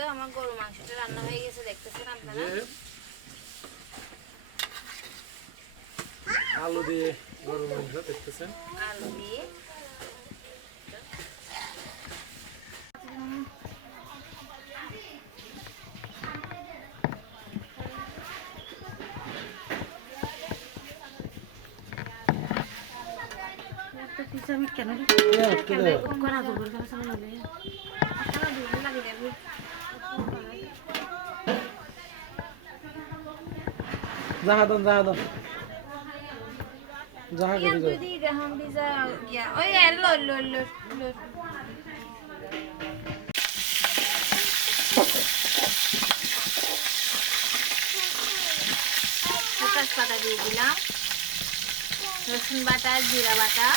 তো আমার গরু মাংসটা রান্না হয়ে গেছে, দেখতেছেন আপনারা। আলু দিয়ে গরু মাংস দেখতেছেন। আলু দিয়ে আমি কেন জাহাদন জাহাদন জাহা Yan করে tuh di gaham bisa ya. Oh ya, lor. Tepat দিয়ে দিলাম, রসুন বাটা, জিরা বাটা,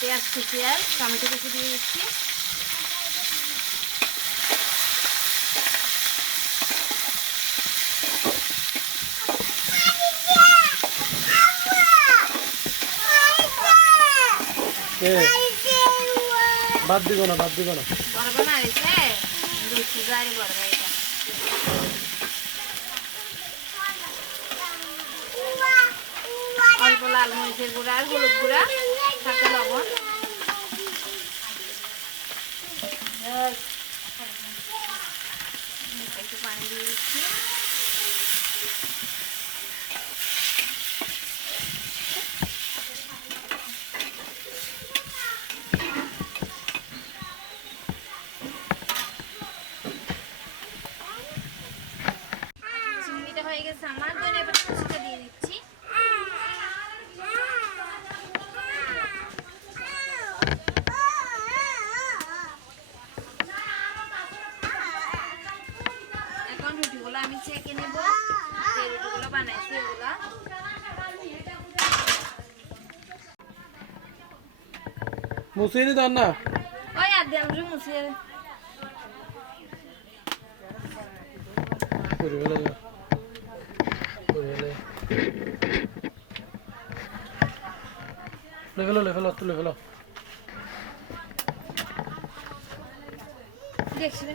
পেঁয়াজ কুচি আর টমেটো কুচি দিয়ে দিচ্ছি। বাদ দিব না বড় না হয়েছে দুধ বড় এটা অল্প লাল মরিচের গুঁড়া আর হলুদ গুঁড়া, সাথে লবণ। একটু পানি দিয়ে দিচ্ছি। চিংড়িটা হয়ে গেছে আমার, ধনে পাতা কুচিটা দিয়ে দিচ্ছি। এখন রুটিগুলো আমি ছেঁকে নেব, যে রুটিগুলো বানাইছি ওগুলো। মুসিনি দাও না, ওই আর দেন মুছিয়ে করে ফেলে তুলে ফেলো দেখছি না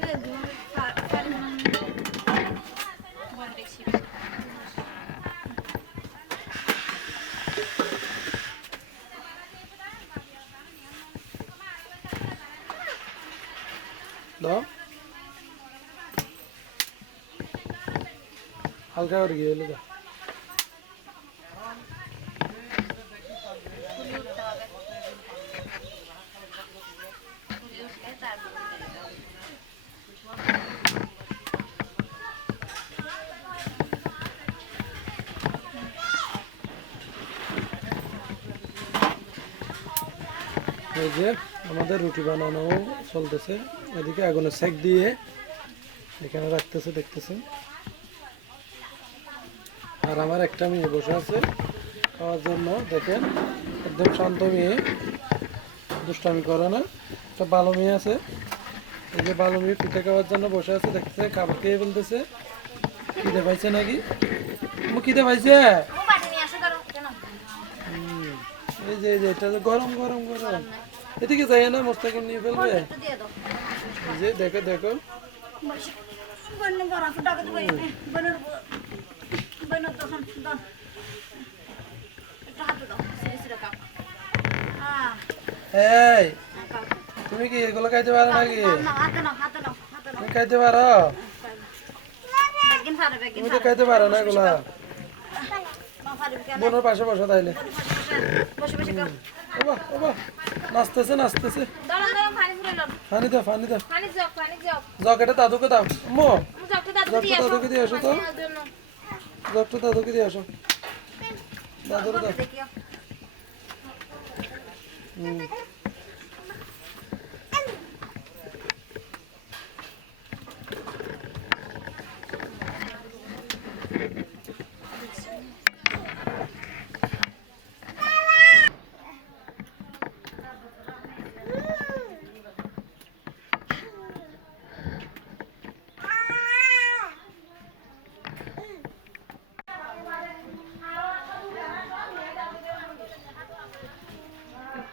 দাও, হালকা করে গিয়ে এলো দাও। এই যে আমাদের রুটি বানানো চলতেছে, এদিকে আগুনে সেক দিয়ে এখানে রাখতেছে, দেখতেছেন। আর আমার একটা মেয়ে বসে আছে খাওয়ার জন্য, দেখেন একদম শান্ত মেয়ে, দুষ্টামি করে না, একটা ভালো মেয়ে আছে। এই যে ভালো মেয়ে পিঠে খাওয়ার জন্য বসে আছে, দেখতেছে খাবার খেয়ে বলতেছে খিদে পাইছে নাকি, খিদে পাইছে। এই যে এটা গরম এদিকে যাই না, মোস্তাকিম নিয়ে ফেলবে। এই যে দেখো এই তুমি কি এগুলো খাইতে পারো নাকি? তুমি খাইতে পারো? তুমি তো খাইতে পারো না এগুলা। বোনের পাশে বসো তাইলে। নাচতেছে পানি দাও জগ, এটা দাদুকে দাও। আম্মু জগটা দাদুকে দিয়ে আসো তো, জগটা দাদুকে দিয়ে আসো, দাদুর দাও।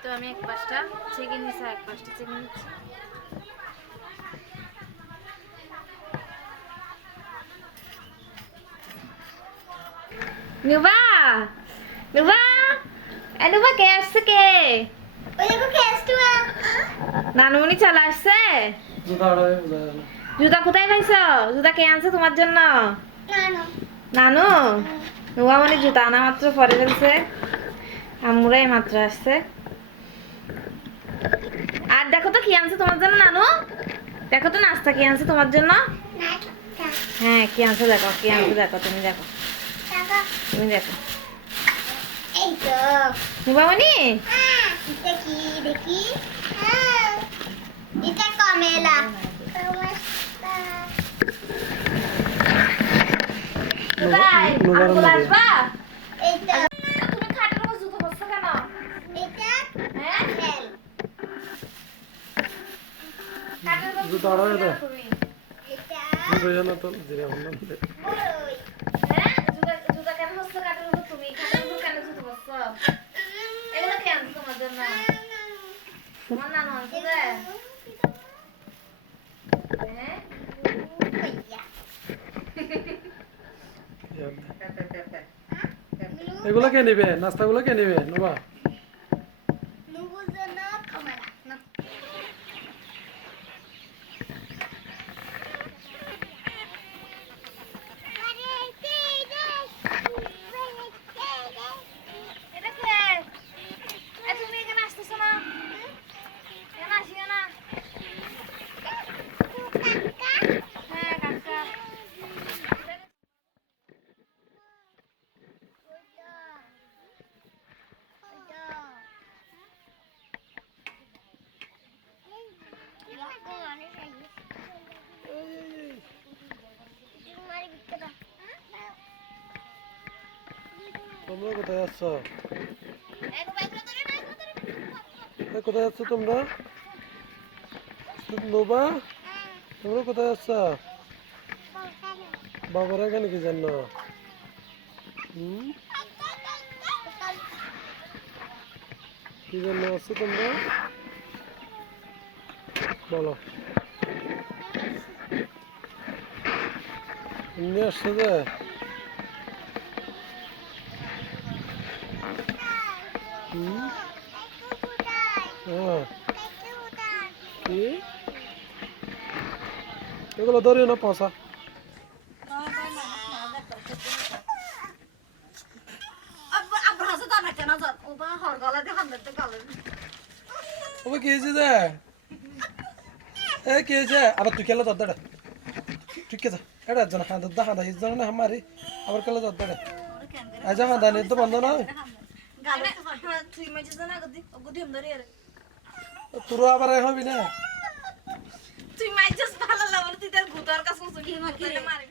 তো আমি এক পাশটা ছেঁকে নিছে এক পাশটা ছেঁকে নিচ্ছে নুবা নুবা নুবা কে আসছে কে নানুমণি চলে আসছে জুতা কোথায় পাইছো জুতা কে আনছে তোমার জন্য নানু নুবা মানে জুতা আনা মাত্র পরে ফেলছে আম্মুরাই মাত্র আসছে আর দেখো তো কি আনছে তোমার জন্য নানু দেখো তো নাস্তা কি আনছে তোমার জন্য হ্যাঁ কি আনছে দেখো কি আনছে দেখো তুমি দেখো তুমি দেখো নুবামণি আসবা তুমি খাটের উপর জুতো বসছো কেন হ্যাঁ খাটের উপর জুতো আড়াই দে তুমি বুঝে তো জিরা বললাম হ্যাঁ জুতা কেন বসছো খাটের উপর তুমি খাটের উপর কেন জুতো বসছো এগুলো কে আনছে তোমার জন্য তোমার নানু আনছে রে হ্যাঁ এগুলো কে নিবে নাস্তাগুলো কে নিবে নুবা এটা কে তুমি এখানে আসতেছো না কেন আসিও না হ্যাঁ কাকা তোমরা কোথায় যাচ্ছ কোথায় যাচ্ছ তোমরা নুবা তোমরা কোথায় যাচ্ছ বাবার এখানে কি জান না কি জন্য আসছো তোমরা বলো এমনি আসছো যে হ্যাঁ কি এগুলো ধরিও না পচা ওবে কি হয়েছে যে এ কি হয়েছে আবার তুই খেলে দরদাটা তুই কে যা এটা জানা হাত দা হাত ইজ জানা না আমারে আবার খেলে দরদাটা আজ হাত দানে তো বন্ধ না তোর আবার হবি না তুই মাইজস ভালো লাগলো তুই তার গুতার কাছে মারি